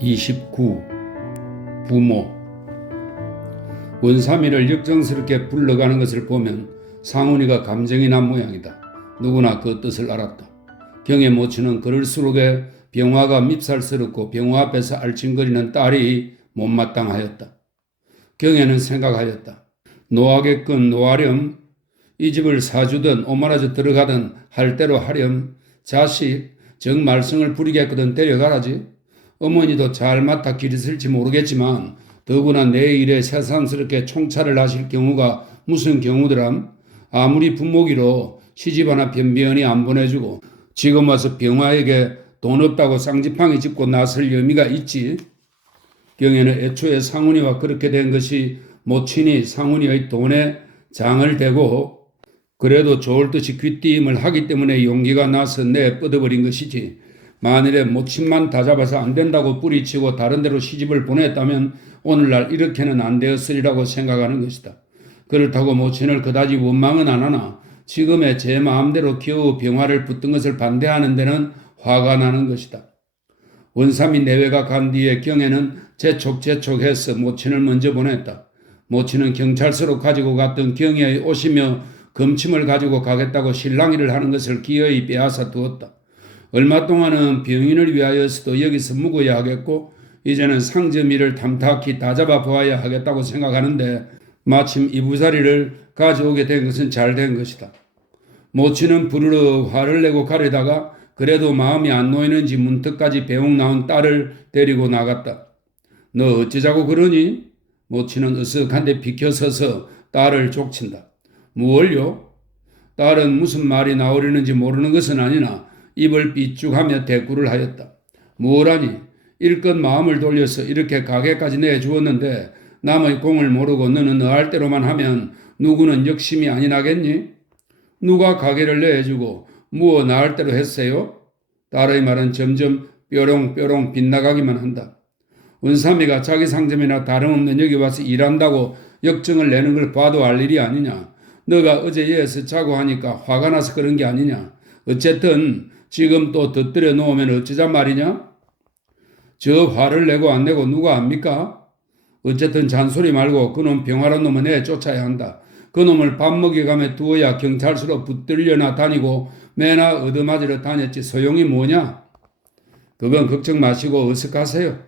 29. 부모. 원삼이를 역정스럽게 불러가는 것을 보면 상훈이가 감정이 난 모양이다. 누구나 그 뜻을 알았다. 경의 모친은 그럴수록에 병화가 밉살스럽고 병화 앞에서 알찡거리는 딸이 못마땅하였다. 경애는 생각하였다. 노하겠건 노하렴, 이 집을 사주든 오마라져 들어가든 할 대로 하렴, 자식 정말썽을 부리겠거든 데려가라지. 어머니도 잘 맡아 길이 쓸지 모르겠지만 더구나 내 일에 새삼스럽게 총차를 하실 경우가 무슨 경우더람. 아무리 부모기로 시집 하나 변변히 안 보내주고 지금 와서 병화에게 돈 없다고 쌍지팡이 짚고 나설 여미가 있지. 경애는 애초에 상훈이와 그렇게 된 것이 모친이 상훈이의 돈에 장을 대고 그래도 좋을 듯이 귀띔을 하기 때문에 용기가 나서 내뻗어버린 것이지. 만일에 모친만 다 잡아서 안 된다고 뿌리치고 다른 데로 시집을 보냈다면 오늘날 이렇게는 안 되었으리라고 생각하는 것이다. 그렇다고 모친을 그다지 원망은 안 하나 지금의 제 마음대로 겨우 병화를 붙든 것을 반대하는 데는 화가 나는 것이다. 원삼이 내외가 간 뒤에 경애는 재촉해서 모친을 먼저 보냈다. 모친은 경찰서로 가지고 갔던 경애의 옷이며 금침을 가지고 가겠다고 실랑이를 하는 것을 기어이 빼앗아 두었다. 얼마 동안은 병인을 위하여서도 여기서 묵어야 하겠고 이제는 상점일을 탐탁히 다 잡아보아야 하겠다고 생각하는데 마침 이부자리를 가져오게 된 것은 잘 된 것이다. 모친은 부르르 화를 내고 가려다가 그래도 마음이 안 놓이는지 문턱까지 배웅 나온 딸을 데리고 나갔다. 너 어찌자고 그러니? 모친은 으쓱한데 비켜서서 딸을 족친다. 무얼요? 딸은 무슨 말이 나오려는지 모르는 것은 아니나 입을 삐죽하며 대꾸를 하였다. 무엇하니? 일껏 마음을 돌려서 이렇게 가게까지 내주었는데 남의 공을 모르고 너는 너 할 대로만 하면 누구는 역심이 아니 나겠니? 누가 가게를 내주고 무어 나 할 대로 했어요? 딸의 말은 점점 뾰롱뾰롱 빗나가기만 한다. 은삼이가 자기 상점이나 다름없는 여기 와서 일한다고 역정을 내는 걸 봐도 알 일이 아니냐. 너가 어제 얘에서 자고 하니까 화가 나서 그런 게 아니냐. 어쨌든 지금 또 덧들여 놓으면 어쩌자 말이냐? 저 화를 내고 안 내고 누가 압니까? 어쨌든 잔소리 말고 그놈 병화란 놈은 내쫓아야 한다. 그놈을 밥 먹여가며 두어야 경찰서로 붙들려나 다니고 매나 얻어맞으러 다녔지 소용이 뭐냐? 그건 걱정 마시고 어서 가세요.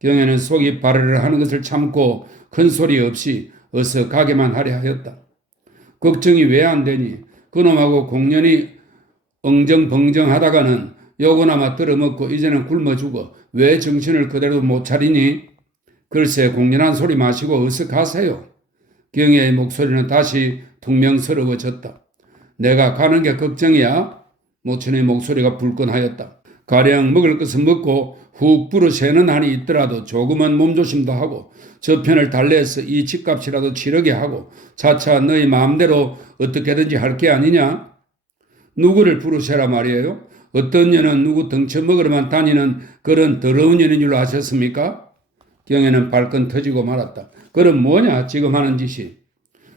경애는 속이 바르르 하는 것을 참고 큰 소리 없이 어서 가게만 하려 하였다. 걱정이 왜 안 되니? 그놈하고 공연히 엉정벙정하다가는 요거나마 들어먹고 이제는 굶어 죽어 왜 정신을 그대로 못 차리니? 글쎄 공연한 소리 마시고 어서 가세요. 경애의 목소리는 다시 퉁명스러워졌다. 내가 가는 게 걱정이야? 모친의 목소리가 불끈하였다. 가령 먹을 것은 먹고 훅 불어 새는 한이 있더라도 조금은 몸조심도 하고 저편을 달래서 이 집값이라도 치르게 하고 차차 너희 마음대로 어떻게든지 할 게 아니냐? 누구를 부르세라 말이에요? 어떤 년은 누구 덩쳐먹으러만 다니는 그런 더러운 년인 줄 아셨습니까? 경애는 발끈 터지고 말았다. 그럼 뭐냐 지금 하는 짓이?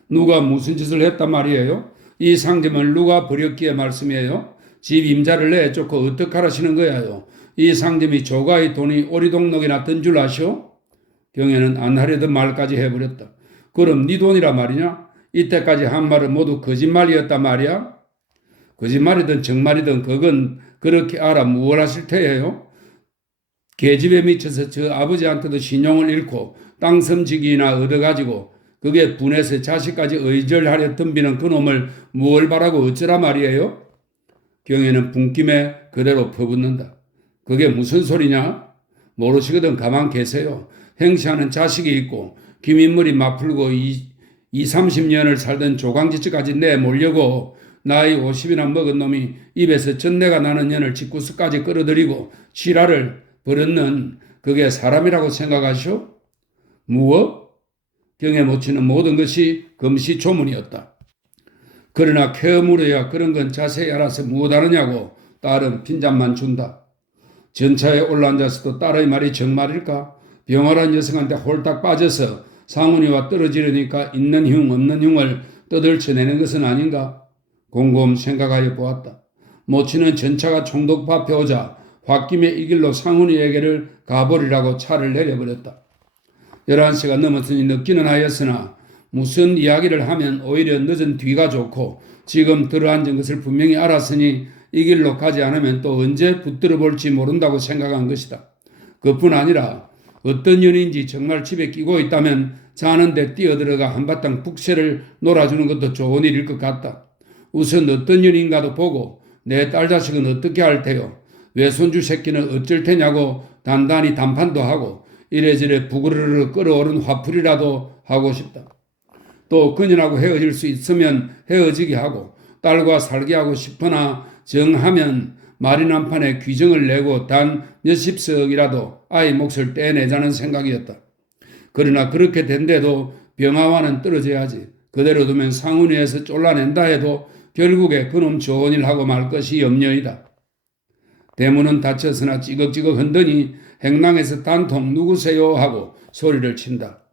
누가 무슨 짓을 했단 말이에요? 이 상점을 누가 버렸기에 말씀이에요? 집 임자를 내쫓고 어떡하라시는 거야요? 이 상점이 조가의 돈이 오리동록이나 뜬 줄 아시오? 경애는 안 하려던 말까지 해버렸다. 그럼 네 돈이라 말이냐? 이때까지 한 말은 모두 거짓말이었단 말이야? 거짓말이든 정말이든 그건 그렇게 알아 무얼 하실 테예요? 계집에 미쳐서 저 아버지한테도 신용을 잃고 땅섬지기나 얻어가지고 그게 분해서 자식까지 의절하려 덤비는 그놈을 무얼 바라고 어쩌라 말이에요? 경애는 분김에 그대로 퍼붓는다. 그게 무슨 소리냐? 모르시거든 가만 계세요. 행시하는 자식이 있고 김인물이 맞풀고 30년을 살던 조강지처까지 내몰려고 나이 50이나 먹은 놈이 입에서 전내가 나는 년을 집구석까지 끌어들이고 실화를 버렸는 그게 사람이라고 생각하시오? 무엇? 경에 모치는 모든 것이 금시초문이었다. 그러나 케어 물어야 그런 건 자세히 알아서 무엇하느냐고 딸은 핀잔만 준다. 전차에 올라앉아서도 딸의 말이 정말일까? 병화란 여성한테 홀딱 빠져서 상훈이와 떨어지려니까 있는 흉 없는 흉을 떠들쳐내는 것은 아닌가? 곰곰 생각하여 보았다. 모친은 전차가 총독 앞에 오자 홧김에 이 길로 상훈이에게를 가버리라고 차를 내려버렸다. 11시가 넘었으니 늦기는 하였으나 무슨 이야기를 하면 오히려 늦은 뒤가 좋고 지금 들어앉은 것을 분명히 알았으니 이 길로 가지 않으면 또 언제 붙들어 볼지 모른다고 생각한 것이다. 그뿐 아니라 어떤 연인인지 정말 집에 끼고 있다면 자는데 뛰어들어가 한바탕 북새를 놀아주는 것도 좋은 일일 것 같다. 우선 어떤 연인가도 보고 내 딸 자식은 어떻게 할 테요? 외손주 새끼는 어쩔 테냐고 단단히 담판도 하고 이래저래 부그르르 끓어오른 화풀이라도 하고 싶다. 또 그녀하고 헤어질 수 있으면 헤어지게 하고 딸과 살게 하고 싶으나 정하면 말이 난판에 규정을 내고 단 몇십석이라도 아이 몫을 떼내자는 생각이었다. 그러나 그렇게 된데도 병아와는 떨어져야지. 그대로 두면 상훈이에서 쫄라낸다 해도 결국에 그놈 좋은 일 하고 말 것이 염려이다. 대문은 닫혔으나 찌걱찌걱 흔드니 행랑에서 단통 누구세요 하고 소리를 친다.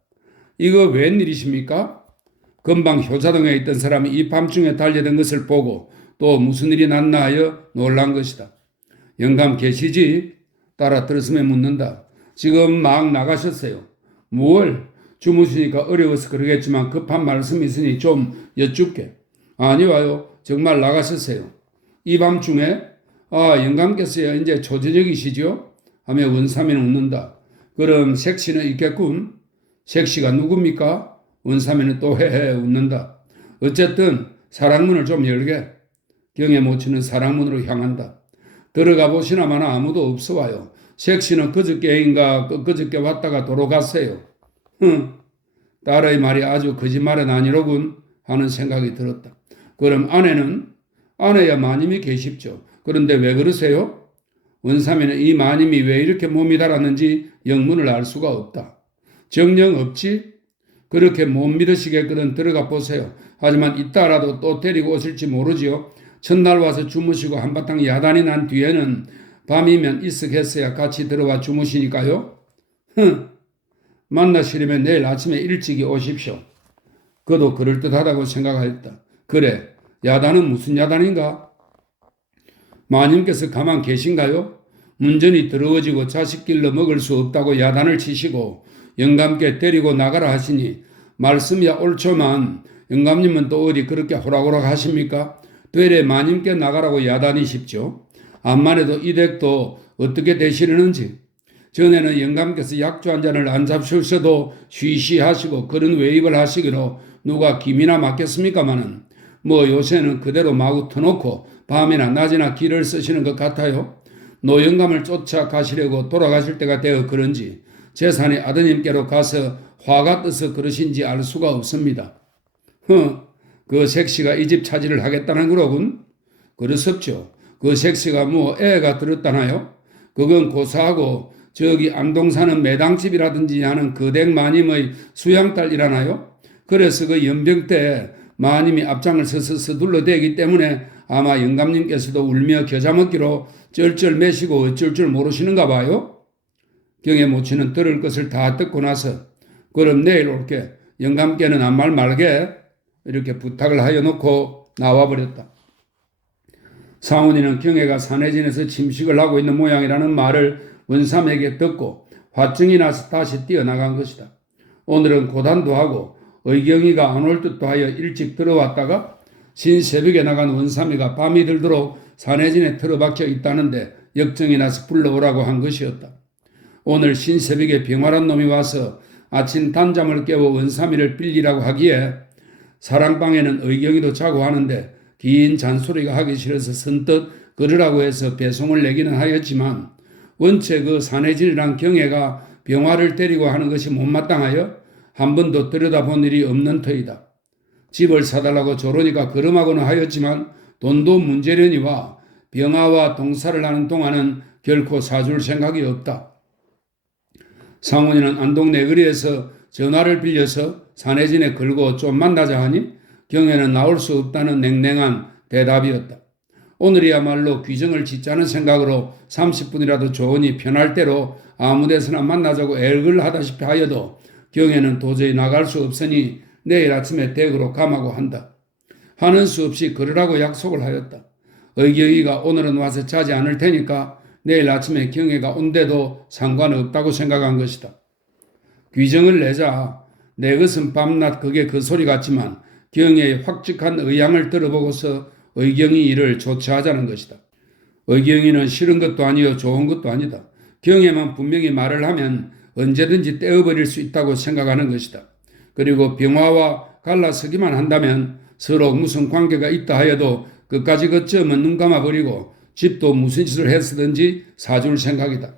이거 웬일이십니까? 금방 효자동에 있던 사람이 이 밤중에 달려든 것을 보고 또 무슨 일이 났나 하여 놀란 것이다. 영감 계시지? 따라 들었으면 묻는다. 지금 막 나가셨어요. 뭘? 주무시니까 어려워서 그러겠지만 급한 말씀이 있으니 좀 여쭙게. 아니 와요. 정말 나가셨어요. 이 밤중에? 아, 영감께서야 이제 초저녁이시죠? 하며 원삼이는 웃는다. 그럼 색시는 있겠군. 색시가 누굽니까? 원삼이는 또 헤헤 웃는다. 어쨌든 사랑문을 좀 열게. 경에 못 치는 사랑문으로 향한다. 들어가 보시나마나 아무도 없어 와요. 색시는 그저께인가 그저께 왔다가 도로 갔어요. 딸의 말이 아주 거짓말은 아니로군 하는 생각이 들었다. 그럼 아내는? 아내야 마님이 계십죠. 그런데 왜 그러세요? 원삼이는 이 마님이 왜 이렇게 몸이 달았는지 영문을 알 수가 없다. 정령 없지? 그렇게 못 믿으시겠거든 들어가 보세요. 하지만 이따라도 또 데리고 오실지 모르지요. 첫날 와서 주무시고 한바탕 야단이 난 뒤에는 밤이면 있으겠어야 같이 들어와 주무시니까요. 만나시려면 내일 아침에 일찍이 오십시오. 그도 그럴듯하다고 생각하였다. 그래, 야단은 무슨 야단인가? 마님께서 가만 계신가요? 문전이 더러워지고 자식 길러 먹을 수 없다고 야단을 치시고 영감께 데리고 나가라 하시니 말씀이야 옳지만 영감님은 또 어디 그렇게 호락호락 하십니까? 되레 마님께 나가라고 야단이십죠. 암만 해도 이 댁도 어떻게 되시려는지. 전에는 영감께서 약주 한 잔을 안 잡수셔도 쉬쉬하시고 그런 외입을 하시기로 누가 김이나 맡겠습니까마는 뭐 요새는 그대로 마구 터놓고 밤이나 낮이나 길을 쓰시는 것 같아요. 노영감을 쫓아가시려고 돌아가실 때가 되어 그런지 재산이 아드님께로 가서 화가 떠서 그러신지 알 수가 없습니다. 그 색시가 이 집 차지를 하겠다는 거로군. 그렇습죠. 그 색시가 뭐 애가 들었다나요? 그건 고사하고 저기 안동 사는 매당집이라든지 하는 그댁 마님의 수양딸이라나요? 그래서 그 연병 때 마님이 앞장을 서서 서둘러대기 때문에 아마 영감님께서도 울며 겨자 먹기로 쩔쩔 매시고 어쩔 줄 모르시는가 봐요. 경에 모치는 들을 것을 다 듣고 나서 그럼 내일 올게. 영감께는 아무 말 말게. 이렇게 부탁을 하여 놓고 나와버렸다. 상훈이는 경애가 산해진에서 침식을 하고 있는 모양이라는 말을 원삼에게 듣고 화증이 나서 다시 뛰어나간 것이다. 오늘은 고단도 하고 의경이가 안 올 듯도 하여 일찍 들어왔다가 신새벽에 나간 원삼이가 밤이 들도록 산해진에 틀어박혀 있다는데 역정이 나서 불러오라고 한 것이었다. 오늘 신새벽에 병활한 놈이 와서 아침 단잠을 깨워 원삼이를 빌리라고 하기에 사랑방에는 의경이도 자고 하는데 긴 잔소리가 하기 싫어서 선뜻 그러라고 해서 배송을 내기는 하였지만 원체 그 산해진이랑 경애가 병화를 데리고 하는 것이 못마땅하여 한 번도 들여다본 일이 없는 터이다. 집을 사달라고 조르니까 걸음하고는 하였지만 돈도 문제려니와 병화와 동사를 하는 동안은 결코 사줄 생각이 없다. 상훈이는 안동 내거리에서 전화를 빌려서 산해진에 걸고 좀 만나자 하니 경애는 나올 수 없다는 냉랭한 대답이었다. 오늘이야말로 귀정을 짓자는 생각으로 30분이라도 좋으니 편할 대로 아무 데서나 만나자고 애를 하다시피 하여도 경애는 도저히 나갈 수 없으니 내일 아침에 댁으로 가마고 한다. 하는 수 없이 그러라고 약속을 하였다. 의경이가 오늘은 와서 자지 않을 테니까 내일 아침에 경혜가 온데도 상관없다고 생각한 것이다. 규정을 내자 내 것은 밤낮 그게 그 소리 같지만 경혜의 확직한 의향을 들어보고서 의경이 이를 조처하자는 것이다. 의경이는 싫은 것도 아니요 좋은 것도 아니다. 경혜만 분명히 말을 하면 언제든지 떼어버릴 수 있다고 생각하는 것이다. 그리고 병화와 갈라서기만 한다면 서로 무슨 관계가 있다 하여도 끝까지 거점은 눈 감아버리고 집도 무슨 짓을 했으든지 사줄 생각이다.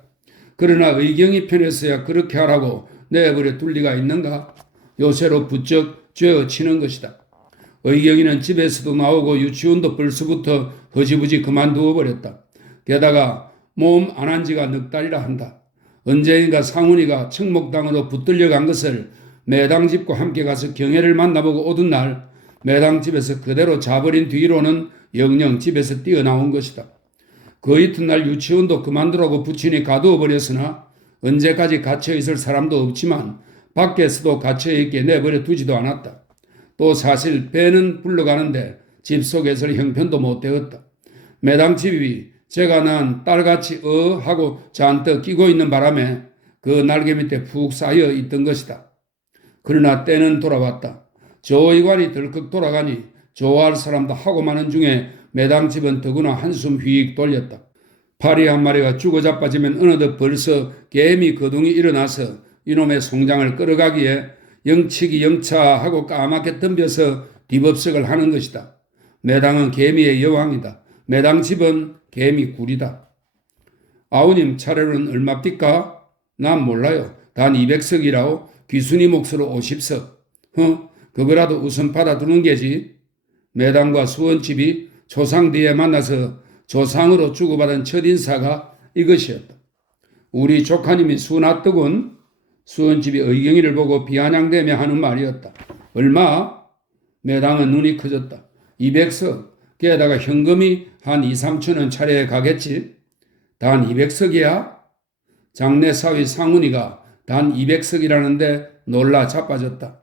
그러나 의경이 편해서야 그렇게 하라고 내버려 둘 리가 있는가? 요새로 부쩍 쥐어치는 것이다. 의경이는 집에서도 나오고 유치원도 벌써부터 허지부지 그만두어 버렸다. 게다가 몸 안 한 지가 넉 달이라 한다. 언제인가 상훈이가 청목당으로 붙들려 간 것을 매당집과 함께 가서 경혜를 만나보고 오던 날 매당집에서 그대로 자버린 뒤로는 영영 집에서 뛰어나온 것이다. 그 이튿날 유치원도 그만두라고 부친이 가두어 버렸으나 언제까지 갇혀있을 사람도 없지만 밖에서도 갇혀있게 내버려 두지도 않았다. 또 사실 배는 불러가는데 집 속에서 형편도 못 되었다. 매당집이 제가 난 딸같이 하고 잔뜩 끼고 있는 바람에 그 날개 밑에 푹 쌓여 있던 것이다. 그러나 때는 돌아왔다. 조의관이 덜컥 돌아가니 좋아할 사람도 하고 마는 중에 매당집은 더구나 한숨 휙 돌렸다. 파리 한 마리가 죽어 자빠지면 어느덧 벌써 개미 거둥이 일어나서 이놈의 송장을 끌어가기에 영치기 영차하고 까맣게 덤벼서 뒤법석을 하는 것이다. 매당은 개미의 여왕이다. 매당집은 개미 굴이다. 아우님 차례로는 얼마입니까? 난 몰라요. 단 200석이라오. 귀순이 몫으로 50석. 그거라도 우선 받아두는 게지. 매당과 수원집이 조상 뒤에 만나서 조상으로 주고받은 첫인사가 이것이었다. 우리 조카님이 수납뜨군. 수원집이 의경이를 보고 비아냥대며 하는 말이었다. 얼마? 매당은 눈이 커졌다. 200석. 게다가 현금이 한 2, 3천 원 차례에 가겠지. 단 200석이야? 장내 사위 상훈이가 단 200석이라는데 놀라 자빠졌다.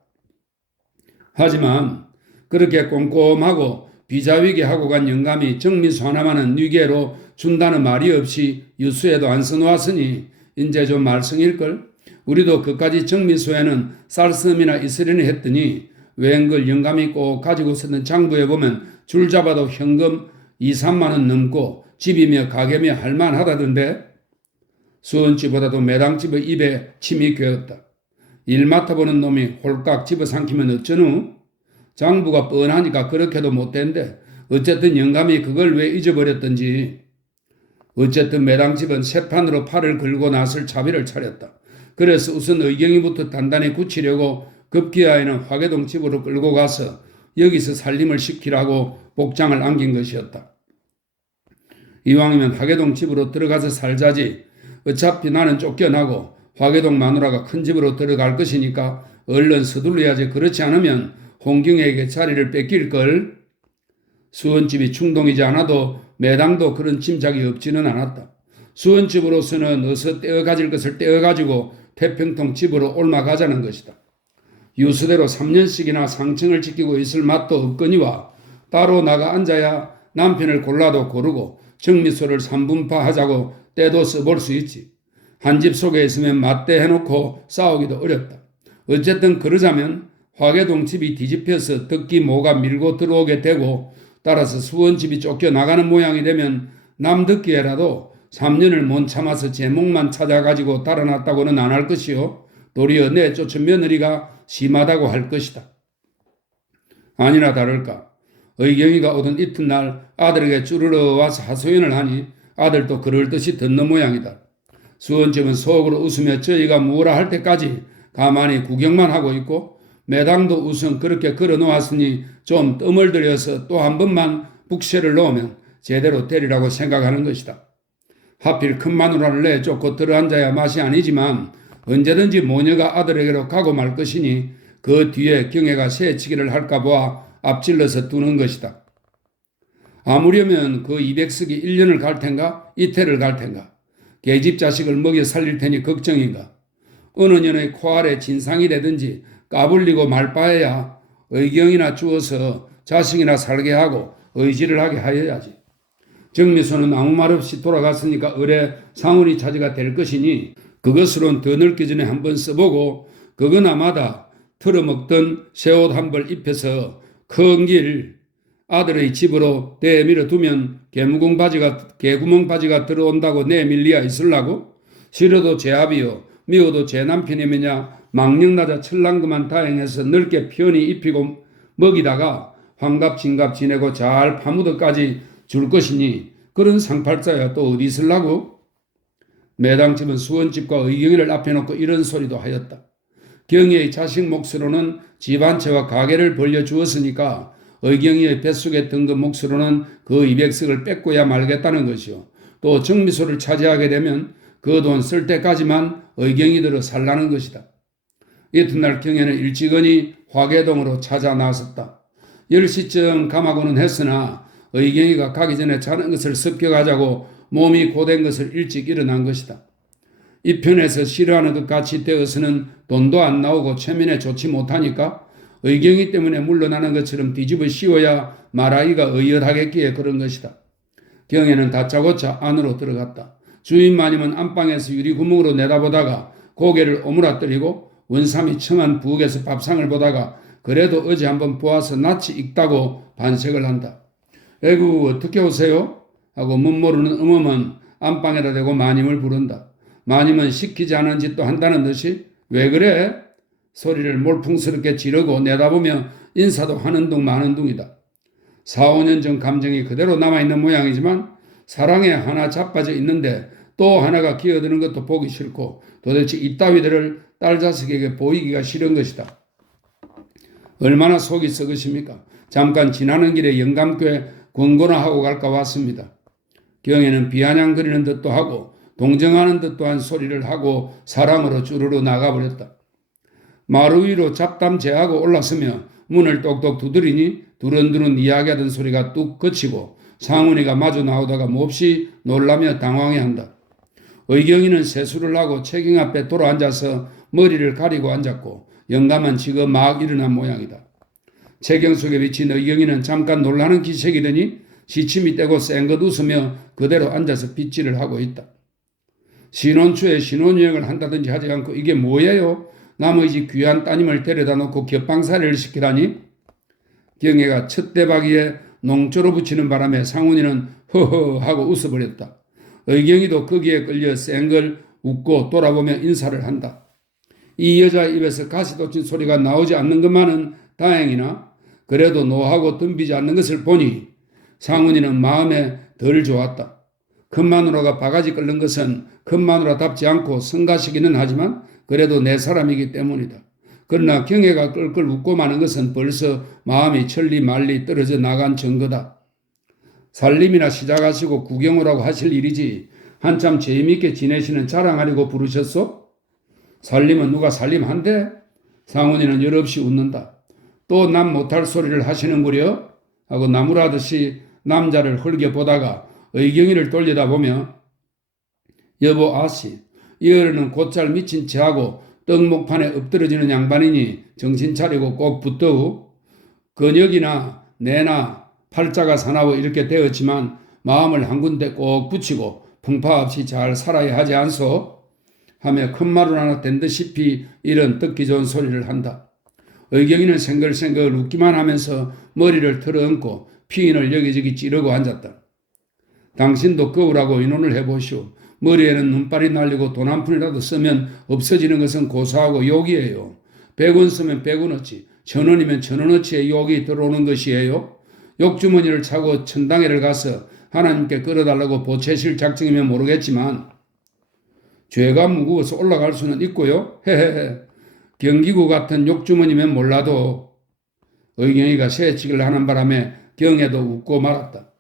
하지만 그렇게 꼼꼼하고 비자위게 하고 간 영감이 정미수 하나만은 위계로 준다는 말이 없이 유수에도 안 써놓았으니 이제 좀 말썽일걸. 우리도 그까지 정미수에는 쌀씀이나 있으려니 했더니 웬걸 영감이 꼭 가지고 쓰는 장부에 보면 줄 잡아도 현금 2, 3만 원 넘고 집이며 가게며 할만하다던데. 수원집보다도 매당집의 입에 침이 괴었다. 일 맡아보는 놈이 홀깍 집어삼키면 어쩌누? 장부가 뻔하니까 그렇게도 못된데 어쨌든 영감이 그걸 왜 잊어버렸던지. 어쨌든 매당집은 새판으로 팔을 걸고 나설 차비를 차렸다. 그래서 우선 의경이부터 단단히 굳히려고 급기야에는 화계동 집으로 끌고 가서 여기서 살림을 시키라고 복장을 안긴 것이었다. 이왕이면 화계동 집으로 들어가서 살자지. 어차피 나는 쫓겨나고 화계동 마누라가 큰 집으로 들어갈 것이니까 얼른 서둘러야지. 그렇지 않으면 홍경에게 자리를 뺏길걸. 수원집이 충동이지 않아도 매당도 그런 짐작이 없지는 않았다. 수원집으로서는 어서 떼어가질 것을 떼어가지고 태평통 집으로 옮아가자는 것이다. 유수대로 3년씩이나 상층을 지키고 있을 맛도 없거니와 따로 나가 앉아야 남편을 골라도 고르고 정미소를 3분파 하자고 때도 써볼 수 있지. 한 집 속에 있으면 맞대 해놓고 싸우기도 어렵다. 어쨌든 그러자면 화계동 집이 뒤집혀서 듣기 뭐가 밀고 들어오게 되고 따라서 수원집이 쫓겨나가는 모양이 되면 남듣기에라도 3년을 못 참아서 제목만 찾아가지고 달아났다고는 안 할 것이요. 도리어 내쫓은 며느리가 심하다고 할 것이다. 아니나 다를까 의경이가 오던 이튿날 아들에게 쭈르러 와서 하소연을 하니 아들도 그럴 듯이 듣는 모양이다. 수원집은 속으로 웃으며 저희가 뭐라 할 때까지 가만히 구경만 하고 있고 매당도 우선 그렇게 걸어놓았으니 좀 뜸을 들여서 또 한 번만 북새를 놓으면 제대로 되리라고 생각하는 것이다. 하필 큰 마누라를 내쫓고 들어앉아야 맛이 아니지만 언제든지 모녀가 아들에게로 가고 말 것이니 그 뒤에 경혜가 새치기를 할까 보아 앞질러서 두는 것이다. 아무려면 그 200석이 1년을 갈 텐가 이태를 갈 텐가. 계집 자식을 먹여 살릴 테니 걱정인가. 어느 년의 코알에 진상이라든지 까불리고 말바에야 의경이나 주어서 자식이나 살게 하고 의지를 하게 하여야지. 정미소는 아무 말 없이 돌아갔으니까 의뢰 상훈이 차지가 될 것이니 그것으론 더 늙기 전에 한번 써보고 그거나마다 털어먹던 새옷 한 벌 입혀서 큰 길 아들의 집으로 내밀어 두면 개구멍 바지가 들어온다고 내밀리야 있을라고? 싫어도 제 아비요 미워도 제 남편이면야 망령나자 철랑그만 다행해서 넓게 편히 입히고 먹이다가 환갑진갑 지내고 잘 파묻어까지 줄 것이니 그런 상팔자야 또 어디 있을라고? 매당집은 수원집과 의경이를 앞에 놓고 이런 소리도 하였다. 경희의 자식 몫으로는 집안채와 가게를 벌려주었으니까 의경이의 뱃속에 든 그 몫으로는 그 200석을 뺏고야 말겠다는 것이요. 또 정미소를 차지하게 되면 그 돈 쓸 때까지만 의경이들어 살라는 것이다. 이튿날 경혜는 일찍이 화계동으로 찾아 나섰다. 10시쯤 가마고는 했으나 의경이가 가기 전에 자는 것을 습격하자고 몸이 고된 것을 일찍 일어난 것이다. 이 편에서 싫어하는 것 같이 되어서는 돈도 안 나오고 체면에 좋지 못하니까 의경이 때문에 물러나는 것처럼 뒤집어 씌워야 말하기가 의연하겠기에 그런 것이다. 경혜는 다짜고짜 안으로 들어갔다. 주인마님은 안방에서 유리구멍으로 내다보다가 고개를 오므라뜨리고 원삼이 청한 부엌에서 밥상을 보다가 그래도 어제 한번 보아서 낯이 익다고 반색을 한다. 에구 어떻게 오세요? 하고 멋모르는 음음은 안방에다 대고 마님을 부른다. 마님은 시키지 않은 짓도 한다는 듯이 왜 그래? 소리를 몰풍스럽게 지르고 내다보며 인사도 하는 둥 마는 둥이다. 4, 5년 전 감정이 그대로 남아있는 모양이지만 사랑에 하나 자빠져 있는데 또 하나가 기어드는 것도 보기 싫고 도대체 이따위들을 딸 자식에게 보이기가 싫은 것이다. 얼마나 속이 썩으십니까? 잠깐 지나는 길에 영감교회 권고나 하고 갈까 왔습니다. 경혜는 비아냥거리는 듯도 하고 동정하는 듯도 한 소리를 하고 사랑으로 주르르 나가버렸다. 마루 위로 잡담 제하고 올라서며 문을 똑똑 두드리니 두런두런 이야기하던 소리가 뚝 그치고 상훈이가 마주 나오다가 몹시 놀라며 당황해한다. 의경이는 세수를 하고 채경 앞에 돌아앉아서 머리를 가리고 앉았고 영감은 지금 막 일어난 모양이다. 채경 속에 비친 의경이는 잠깐 놀라는 기색이더니 시침이 떼고 쌩긋 웃으며 그대로 앉아서 빗질을 하고 있다. 신혼초에 신혼여행을 한다든지 하지 않고 이게 뭐예요? 남의 집 귀한 따님을 데려다 놓고 겹방살이를 시키다니? 경혜가 첫 대박이에 농조로 붙이는 바람에 상훈이는 허허 하고 웃어버렸다. 의경이도 거기에 끌려 쌩글 웃고 돌아보며 인사를 한다. 이 여자 입에서 가시 돋친 소리가 나오지 않는 것만은 다행이나 그래도 노하고 덤비지 않는 것을 보니 상훈이는 마음에 덜 좋았다. 큰 마누라가 바가지 끓는 것은 큰 마누라답지 않고 성가시기는 하지만 그래도 내 사람이기 때문이다. 그러나 경혜가 끌끌 웃고 마는 것은 벌써 마음이 천리 말리 떨어져 나간 증거다. 살림이나 시작하시고 구경오라고 하실 일이지 한참 재미있게 지내시는 자랑하려고 부르셨소? 살림은 누가 살림한대? 상훈이는 열없이 웃는다. 또 남 못할 소리를 하시는구려? 하고 나무라듯이 남자를 흘겨 보다가 의경이를 돌려다보며 여보 아씨 이 어른은 곧잘 미친 체하고 떡목판에 엎드러지는 양반이니 정신 차리고 꼭 붙더우. 근육이나 내나 팔자가 사나워 이렇게 되었지만 마음을 한 군데 꼭 붙이고 풍파 없이 잘 살아야 하지 않소? 하며 큰 말을 하나 댄 듯이 이런 듣기 좋은 소리를 한다. 의경이는 생글생글 웃기만 하면서 머리를 털어얹고 피인을 여기저기 찌르고 앉았다. 당신도 거우라고 의논을 해보시오. 머리에는 눈발이 날리고 돈 한 푼이라도 쓰면 없어지는 것은 고사하고 욕이에요. 100원 쓰면 100원어치, 1000원이면 1000원어치의 욕이 들어오는 것이에요. 욕주머니를 차고 천당에를 가서 하나님께 끌어달라고 보채실 작정이면 모르겠지만 죄가 무거워서 올라갈 수는 있고요. 헤헤헤. 경기구 같은 욕주머니면 몰라도 의경이가 새치기를 하는 바람에 경혜도 웃고 말았다.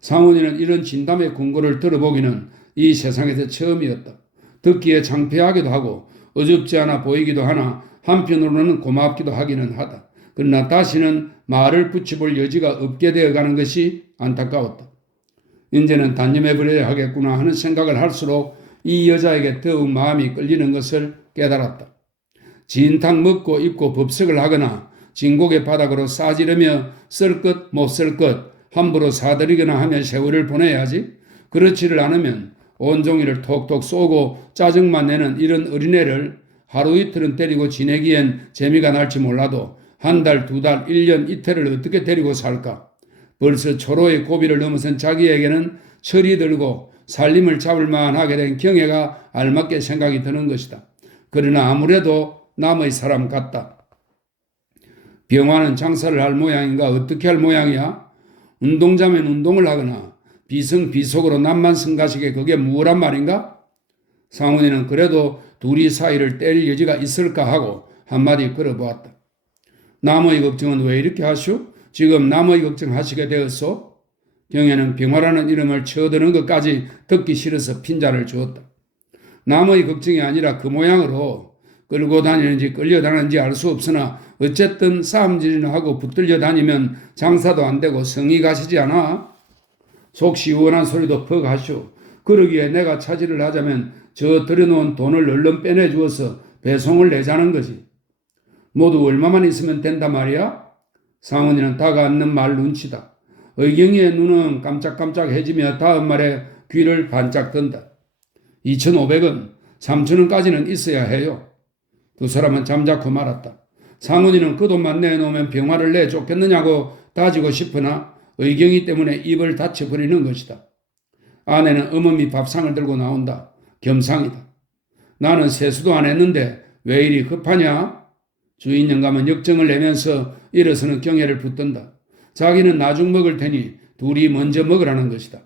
상훈이는 이런 진담의 근거를 들어보기는 이 세상에서 처음이었다. 듣기에 창피하기도 하고 어줍지 않아 보이기도 하나 한편으로는 고맙기도 하기는 하다. 그러나 다시는 말을 붙여볼 여지가 없게 되어가는 것이 안타까웠다. 이제는 단념해버려야 하겠구나 하는 생각을 할수록 이 여자에게 더욱 마음이 끌리는 것을 깨달았다. 진탕 먹고 입고 법석을 하거나 진곡의 바닥으로 싸지르며 쓸 것 못 쓸 것 함부로 사들이거나 하며 세월을 보내야지. 그렇지를 않으면 온종일을 톡톡 쏘고 짜증만 내는 이런 어린애를 하루 이틀은 데리고 지내기엔 재미가 날지 몰라도 한 달, 두 달, 1년, 이틀을 어떻게 데리고 살까? 벌써 초로의 고비를 넘어선 자기에게는 철이 들고 살림을 잡을 만하게 된 경애가 알맞게 생각이 드는 것이다. 그러나 아무래도 남의 사람 같다. 병화는 장사를 할 모양인가 어떻게 할 모양이야? 운동자면 운동을 하거나 비성비속으로 남만 성가시게 그게 무엇란 말인가? 상훈이는 그래도 둘이 사이를 뗄 여지가 있을까 하고 한마디 걸어보았다. 남의 걱정은 왜 이렇게 하시오? 지금 남의 걱정하시게 되었소? 경애는 병화라는 이름을 쳐드는 것까지 듣기 싫어서 핀자를 주었다. 남의 걱정이 아니라 그 모양으로 끌고 다니는지 끌려다니는지 알 수 없으나 어쨌든 싸움질이나 하고 붙들려 다니면 장사도 안 되고 성이 가시지 않아? 속 시원한 소리도 퍽 하시오. 그러기에 내가 차지를 하자면 저 들여놓은 돈을 얼른 빼내주어서 배송을 내자는 거지. 모두 얼마만 있으면 된다 말이야? 상훈이는 다가앉는 말 눈치다. 의경이의 눈은 깜짝깜짝해지며 다음 말에 귀를 반짝 뜬다. 2,500원, 3,000원까지는 있어야 해요. 두 사람은 잠자코 말았다. 상훈이는 그 돈만 내놓으면 병화를 내쫓겠느냐고 따지고 싶으나 의경이 때문에 입을 닫혀버리는 것이다. 아내는 어머니 밥상을 들고 나온다. 겸상이다. 나는 세수도 안 했는데 왜 이리 급하냐? 주인 영감은 역정을 내면서 일어서는 경애를 붙든다. 자기는 나중 먹을 테니 둘이 먼저 먹으라는 것이다.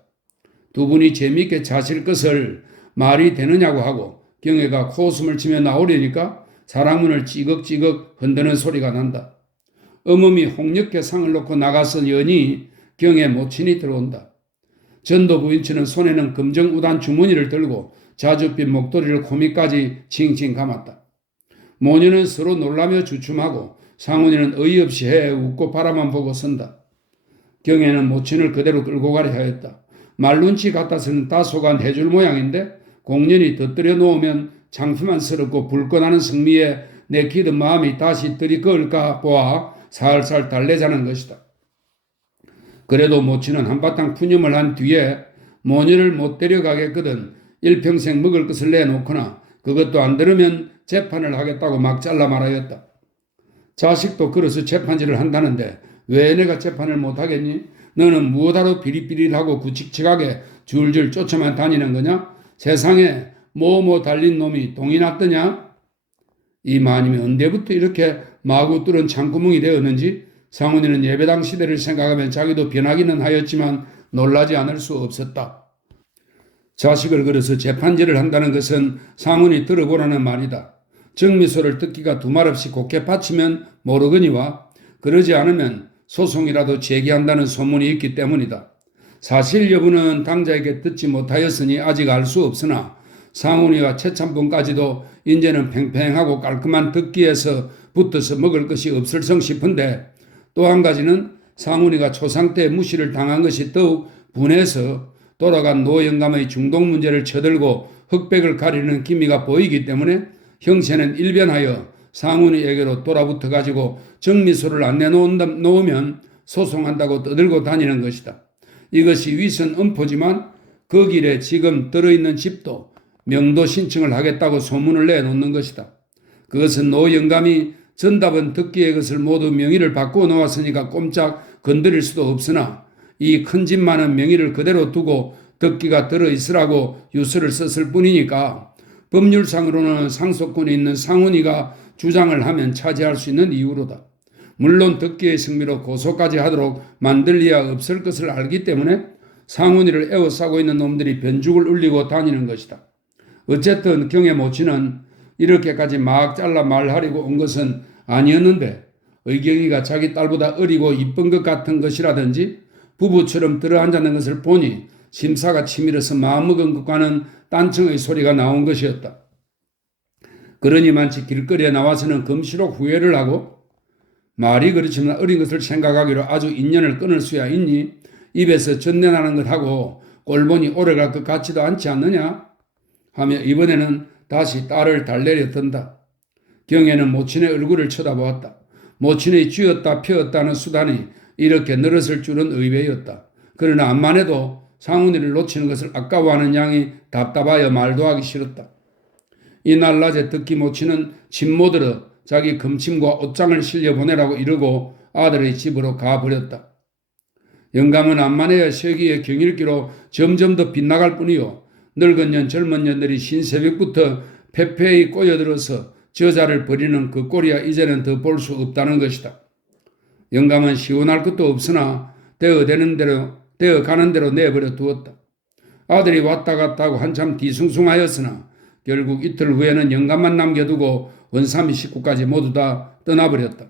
두 분이 재미있게 자실 것을 말이 되느냐고 하고 경애가 코웃음을 치며 나오려니까 사랑문을 찌걱찌걱 흔드는 소리가 난다. 어머니 홍역회 상을 놓고 나가서 여니 경애 모친이 들어온다. 전도 부인치는 손에는 금정 우단 주머니를 들고 자줏빛 목도리를 코밑까지 칭칭 감았다. 모녀는 서로 놀라며 주춤하고 상훈이는 어이없이 해 웃고 바라만 보고 선다. 경애는 모친을 그대로 끌고 가려 하였다. 말눈치 같아서는 다소간 해줄 모양인데 공연히 덧들여 놓으면 창피만스럽고 불끈하는 성미에 내키던 마음이 다시 들이꺼을까 보아 살살 달래자는 것이다. 그래도 모친은 한바탕 푸념을 한 뒤에 모녀를 못 데려가겠거든 일평생 먹을 것을 내놓거나 그것도 안 들으면 재판을 하겠다고 막 잘라 말하였다. 자식도 그래서 재판질을 한다는데 왜 내가 재판을 못하겠니? 너는 무엇하러 비릿비릿하고 구칙칙하게 줄줄 쫓아만 다니는 거냐? 세상에 뭐뭐 달린 놈이 동이 났더냐? 이 마님이 언제부터 이렇게 마구 뚫은 창구멍이 되었는지 상훈이는 예배당 시대를 생각하면 자기도 변하기는 하였지만 놀라지 않을 수 없었다. 자식을 걸어서 재판질을 한다는 것은 상훈이 들어보라는 말이다. 정미소를 듣기가 두말 없이 곱게 받치면 모르거니와 그러지 않으면 소송이라도 제기한다는 소문이 있기 때문이다. 사실 여부는 당자에게 듣지 못하였으니 아직 알 수 없으나 상훈이와 최참봉까지도 이제는 팽팽하고 깔끔한 듣기에서 붙어서 먹을 것이 없을성 싶은데 또 한 가지는 상훈이가 초상 때 무시를 당한 것이 더욱 분해서 돌아간 노 영감의 중동 문제를 쳐들고 흑백을 가리는 기미가 보이기 때문에 형세는 일변하여 상훈이에게로 돌아붙어 가지고 정미소를 안 내놓으면 소송한다고 떠들고 다니는 것이다. 이것이 위선 엄포지만 그 길에 지금 들어있는 집도 명도 신청을 하겠다고 소문을 내놓는 것이다. 그것은 노 영감이 전답은 듣기의 것을 모두 명의를 바꾸어 놓았으니까 꼼짝 건드릴 수도 없으나 이 큰 집만은 명의를 그대로 두고 듣기가 들어있으라고 유서를 썼을 뿐이니까 법률상으로는 상속권이 있는 상훈이가 주장을 하면 차지할 수 있는 이유로다. 물론 듣기의 승리로 고소까지 하도록 만들 리가 없을 것을 알기 때문에 상훈이를 에워싸고 있는 놈들이 변죽을 울리고 다니는 것이다. 어쨌든 경애 모친은 이렇게까지 막 잘라 말하려고 온 것은 아니었는데 의경이가 자기 딸보다 어리고 이쁜 것 같은 것이라든지 부부처럼 들어앉았는 것을 보니 심사가 치밀어서 마음먹은 것과는 딴청의 소리가 나온 것이었다. 그러니만치 길거리에 나와서는 금시록 후회를 하고 말이 그렇지만 어린 것을 생각하기로 아주 인연을 끊을 수야 있니? 입에서 전내나는 것하고 꼴보니 오래갈 것 같지도 않지 않느냐? 하며 이번에는 다시 딸을 달래려 든다. 경애는 모친의 얼굴을 쳐다보았다. 모친의 쥐었다 펴었다는 수단이 이렇게 늘었을 줄은 의외였다. 그러나 암만 해도 상훈이를 놓치는 것을 아까워하는 양이 답답하여 말도 하기 싫었다. 이날 낮에 듣기 못 치는 친모들은 자기 금침과 옷장을 실려보내라고 이르고 아들의 집으로 가버렸다. 영감은 암만해야 쇠기의 경일기로 점점 더 빗나갈 뿐이요. 늙은 년 젊은 년들이 신새벽부터 페페히 꼬여들어서 저자를 버리는 그 꼴이야 이제는 더 볼 수 없다는 것이다. 영감은 시원할 것도 없으나 되어가는 대로 내버려 두었다. 아들이 왔다 갔다 하고 한참 뒤숭숭하였으나 결국 이틀 후에는 영감만 남겨두고 원삼이 식구까지 모두 다 떠나버렸다.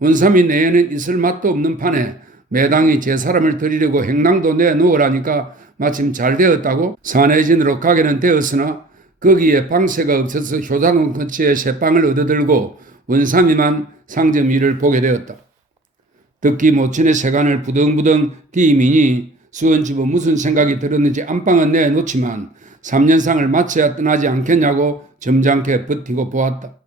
원삼이 내에는 있을 맛도 없는 판에 매당이 제 사람을 들이려고 행랑도 내놓으라니까 마침 잘 되었다고 산해진으로 가게는 되었으나 거기에 방세가 없어서 효자동 근처에 새빵을 얻어들고 원삼이만 상점 일을 보게 되었다. 듣기 못 치는 세간을 부덩부덩 디미니 수원집은 무슨 생각이 들었는지 안방은 내놓지만 3년상을 마쳐야 떠나지 않겠냐고 점잖게 버티고 보았다.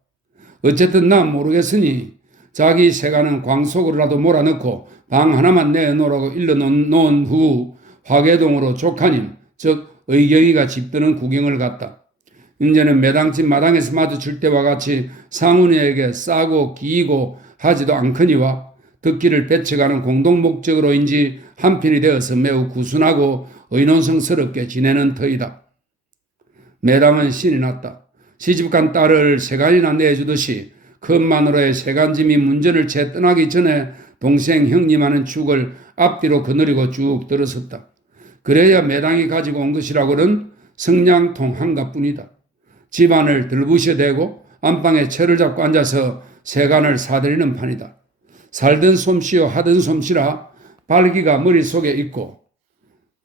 어쨌든 난 모르겠으니 자기 세간은 광속으로라도 몰아넣고 방 하나만 내놓으라고 일러놓은 후 화계동으로 조카님 즉 의경이가 집드는 구경을 갔다. 이제는 매당집 마당에서 마주칠 때와 같이 상훈이에게 싸고 기이고 하지도 않거니와 듣기를 배쳐가는 공동 목적으로인지 한편이 되어서 매우 구순하고 의논성스럽게 지내는 터이다. 매당은 신이 났다. 시집간 딸을 세간이나 내주듯이 큰 마누라의 세간짐이 문전을 채 떠나기 전에 동생 형님하는 축을 앞뒤로 거느리고 쭉 들어섰다. 그래야 매당이 가지고 온 것이라고는 성냥통 한가뿐이다. 집안을 들부셔대고 안방에 채를 잡고 앉아서 세간을 사들이는 판이다. 살던 솜씨요 하던 솜씨라 발기가 머릿속에 있고,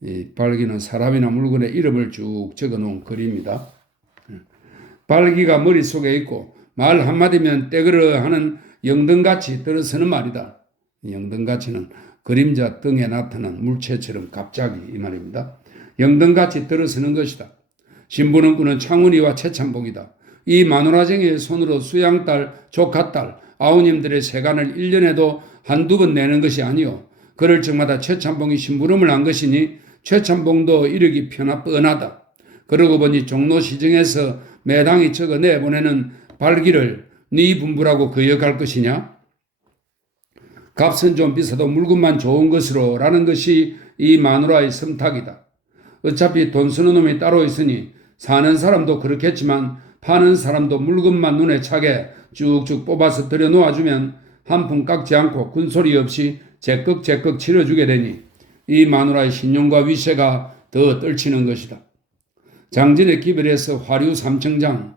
이 발기는 사람이나 물건의 이름을 쭉 적어놓은 글입니다. 발기가 머릿속에 있고 말 한마디면 떼그러 하는 영등같이 들어서는 말이다. 영등같이는 그림자 등에 나타난 물체처럼 갑자기 이 말입니다. 영등같이 들어서는 것이다. 신부는 꾸는 창훈이와 최찬봉이다. 이 마누라쟁이의 손으로 수양딸, 조카딸, 아우님들의 세간을 1년에도 한두 번 내는 것이 아니오. 그럴 적마다 최찬봉이 심부름을 한 것이니 최찬봉도 이르기 뻔하다. 그러고 보니 종로시정에서 매당이 적어 내보내는 발기를 네 분부라고 거역할 것이냐? 값은 좀 비싸도 물건만 좋은 것으로 라는 것이 이 마누라의 섬탁이다. 어차피 돈 쓰는 놈이 따로 있으니 사는 사람도 그렇겠지만 파는 사람도 물건만 눈에 차게 쭉쭉 뽑아서 들여놓아주면 한 푼 깎지 않고 군소리 없이 제꺽제꺽 치러주게 되니 이 마누라의 신용과 위세가 더 떨치는 것이다. 장진의 기별에서 화류 삼청장,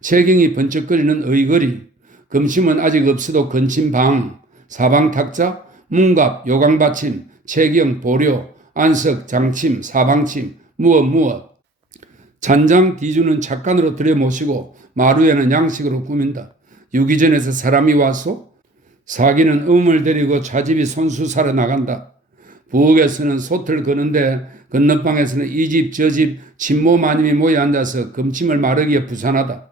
채경이 번쩍거리는 의거리, 금심은 아직 없어도 건침방, 사방탁자, 문갑, 요강받침, 채경, 보료, 안석, 장침, 사방침, 무엇. 잔장 뒤주는 착간으로 들여모시고 마루에는 양식으로 꾸민다. 유기전에서 사람이 와서 사기는 음을 데리고 차집이 손수 사러 나간다. 부엌에서는 솥을 거는데 건너방에서는 이 집 저 집 친모 마님이 모여 앉아서 금침을 마르기에 부산하다.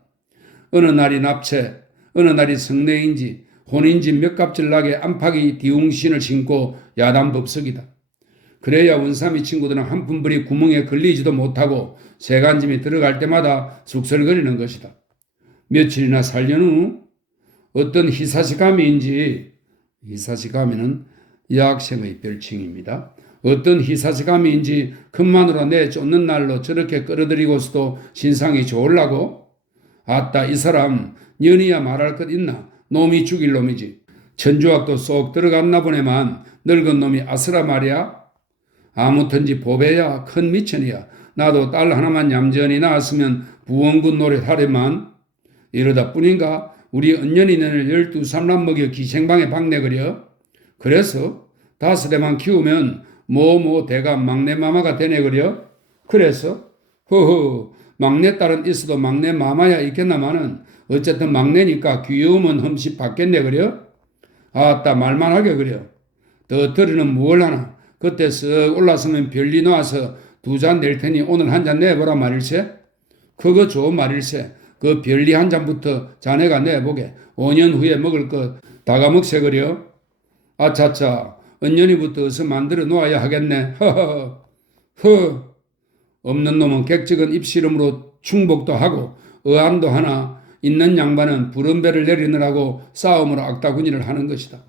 어느 날이 납체, 어느 날이 성례인지 혼인지 몇 갑질 나게 안팎이 디웅신을 신고 야단법석이다. 그래야 원삼이 친구들은 한 푼벌이 구멍에 걸리지도 못하고 세간짐이 들어갈 때마다 숙설거리는 것이다. 며칠이나 살려는 후 어떤 희사시가미인지, 희사시가미는 여학생의 별칭입니다. 어떤 희사시가미인지 큰마누라 내쫓는 날로 저렇게 끌어들이고서도 신상이 좋으려고? 아따 이 사람 년이야 말할 것 있나? 놈이 죽일 놈이지. 천주학도 쏙 들어갔나 보네만 늙은 놈이 아스라 말이야. 아무튼지 보배야 큰 미천이야. 나도 딸 하나만 얌전히 낳았으면 부원군 노릇 하려만. 이러다 뿐인가 우리 언년이네를 12삼람 먹여 기생방에 박내거려. 그래서 5대만 키우면 대가 막내 마마가 되네거려. 그래서 허허 막내딸은 있어도 막내 마마야 있겠나마는 어쨌든 막내니까 귀여우면 흠씩 받겠네거려. 아따 말만 하게 그려. 더 들으는 뭘 하나. 그때 쓱 올라서면 별리 놓아서 2잔 낼 테니 오늘 한 잔 내보라 말일세. 그거 좋은 말일세. 그 별리 한 잔부터 자네가 내보게. 5년 후에 먹을 것 다가먹세 그려. 아차차 언년이부터 어서 만들어 놓아야 하겠네. 허허. 허. 없는 놈은 객적은 입씨름으로 충복도 하고 의안도 하나 있는 양반은 부른배를 내리느라고 싸움으로 악다구니를 하는 것이다.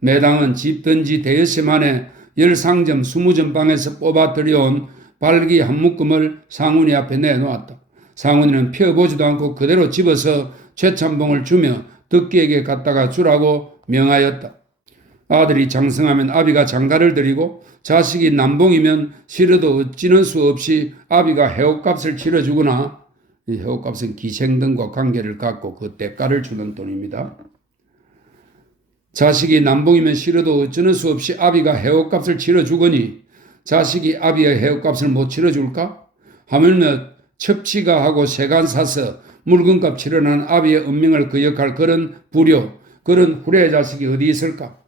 매당은 집든지 대여섯 만에 10상점 20점 방에서 뽑아 들여온 발기 한 묶음을 상훈이 앞에 내놓았다. 상훈이는 펴보지도 않고 그대로 집어서 최참봉을 주며 덕기에게 갖다가 주라고 명하였다. 아들이 장성하면 아비가 장가를 드리고 자식이 남봉이면 싫어도 어찌는 수 없이 아비가 해옥값을 치러주거나, 이 해옥값은 기생 등과 관계를 갖고 그 대가를 주는 돈입니다. 자식이 남봉이면 싫어도 어쩌는 수 없이 아비가 해옥값을 치러주거니 자식이 아비의 해옥값을 못 치러줄까? 하물며 첩치가 하고 세간 사서 물건값 치러난 아비의 은명을 거역할 그런 불효, 그런 후레의 자식이 어디 있을까?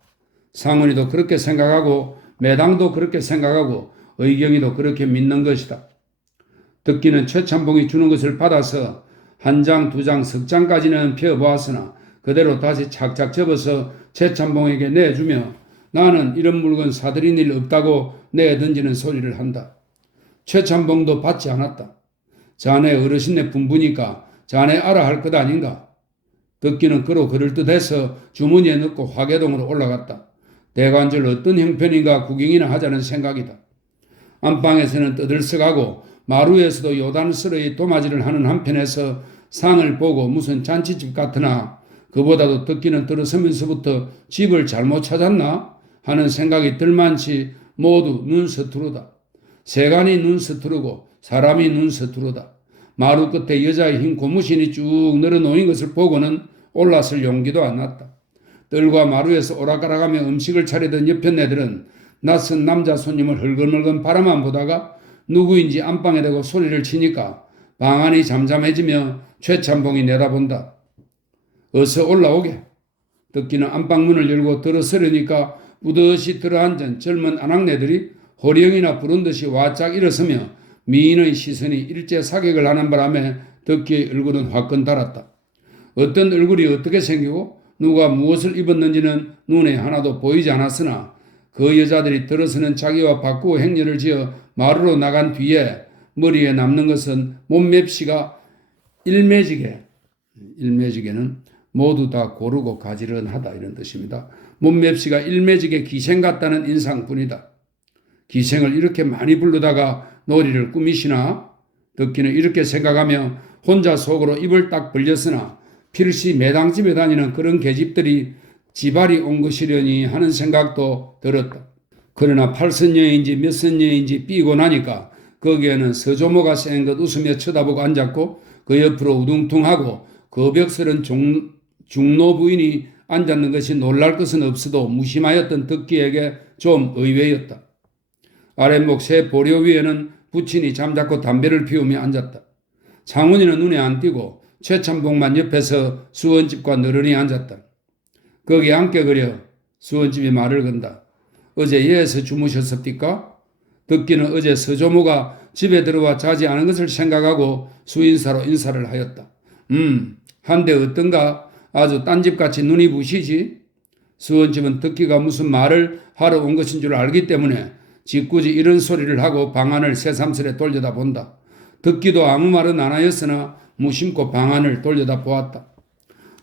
상훈이도 그렇게 생각하고 매당도 그렇게 생각하고 의경이도 그렇게 믿는 것이다. 덕기는 최참봉이 주는 것을 받아서 한 장, 두 장, 석 장까지는 펴보았으나 그대로 다시 착착 접어서 최참봉에게 내주며 나는 이런 물건 사들인 일 없다고 내던지는 소리를 한다. 최참봉도 받지 않았다. 자네 어르신네 분부니까 자네 알아 할 것 아닌가? 덕기는 그로 그럴듯해서 주머니에 넣고 화계동으로 올라갔다. 대관절 어떤 형편인가 구경이나 하자는 생각이다. 안방에서는 떠들썩하고 마루에서도 요단스러이 도마질을 하는 한편에서 상을 보고 무슨 잔치집 같으나 그보다도 덕기는 들어서면서부터 집을 잘못 찾았나 하는 생각이 들만치 모두 눈 서투르다. 세간이 눈 서투르고 사람이 눈 서투르다. 마루 끝에 여자의 흰 고무신이 쭉 늘어놓인 것을 보고는 올라설 용기도 안 났다. 뜰과 마루에서 오락가락하며 음식을 차리던 옆편 애들은 낯선 남자 손님을 흘금흘금 바라만 보다가 누구인지 안방에 대고 소리를 치니까 방 안이 잠잠해지며 최참봉이 내다본다. 어서 올라오게. 덕기는 안방문을 열고 들어서려니까 뿌듯이 들어앉은 젊은 아낙네들이 호령이나 부른 듯이 와짝 일어서며 미인의 시선이 일제 사격을 하는 바람에 덕기의 얼굴은 화끈 달았다. 어떤 얼굴이 어떻게 생기고 누가 무엇을 입었는지는 눈에 하나도 보이지 않았으나 그 여자들이 들어서는 자기와 바꾸어 행렬을 지어 마루로 나간 뒤에 머리에 남는 것은 몸맵시가 일매지게는 모두 다 고르고 가지런하다 이런 뜻입니다. 몸맵시가 일매지게 기생 같다는 인상뿐이다. 기생을 이렇게 많이 부르다가 놀이를 꾸미시나? 덕기는 이렇게 생각하며 혼자 속으로 입을 딱 벌렸으나 필시 매당집에 다니는 그런 계집들이 지발이 온 것이려니 하는 생각도 들었다. 그러나 팔선녀인지 몇 선녀인지 삐고 나니까 거기에는 서조모가 쌩긋 웃으며 쳐다보고 앉았고 그 옆으로 우둥퉁하고 거벽스런 중노 부인이 앉았는 것이 놀랄 것은 없어도 무심하였던 덕기에게 좀 의외였다. 아랫목 새 보려 위에는 부친이 잠자코 담배를 피우며 앉았다. 상훈이는 눈에 안 띄고 최참봉만 옆에서 수원집과 너른히 앉았다. 거기 앉게 그려 수원집이 말을 건다. 어제 예에서 주무셨습니까? 덕기는 어제 서조모가 집에 들어와 자지 않은 것을 생각하고 수인사로 인사를 하였다. 한데 어떤가? 아주 딴집같이 눈이 부시지? 수원집은 덕기가 무슨 말을 하러 온 것인 줄 알기 때문에 짓궂이 이런 소리를 하고 방안을 새삼스레 돌려다 본다. 덕기도 아무 말은 안 하였으나 무심코 방안을 돌려다 보았다.